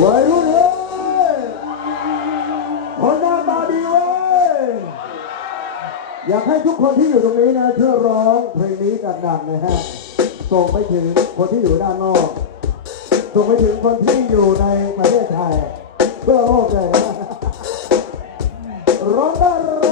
วัยรุ่นเอ้ยคนหน้าตาดีเว้ย อยากให้ทุกคนที่อยู่ตรงนี้นะช่อร้องเพลงนี้กันดังนะฮะ ส่งไปถึงคนที่อยู่ด้านนอก ส่งไปถึงคนที่อยู่ในประเทศไทยเพื่อโลกเลร้องได้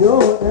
Yo, eh.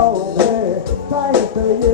ಹೋದೆ ಸಾಯಿಸೇ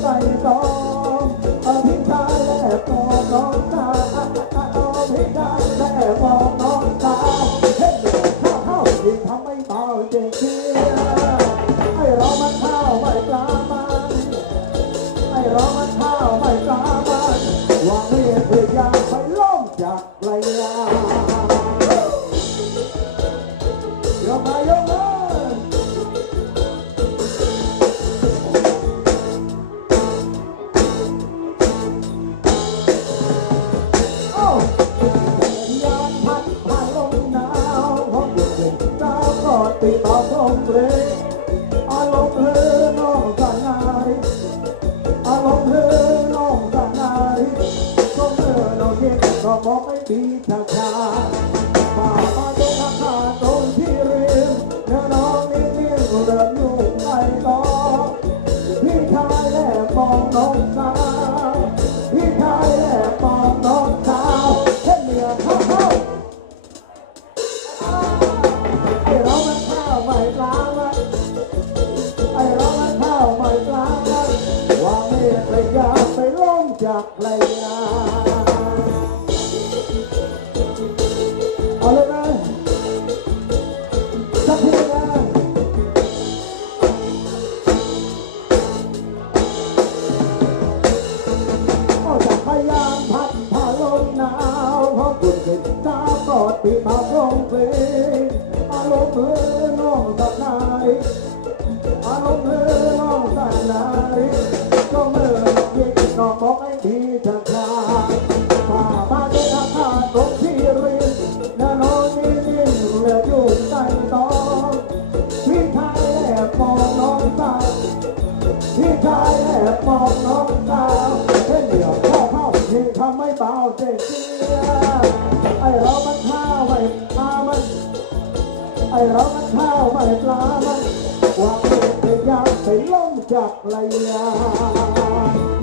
ใจสองอภิชาและหัวน้อง All around. ทำไม่เบาเสียไอเรามันข้าวไม่ปลามัน ไอเรามันข้าวไม่ปลามันวางเป็นยางเป็นลมจากไรยา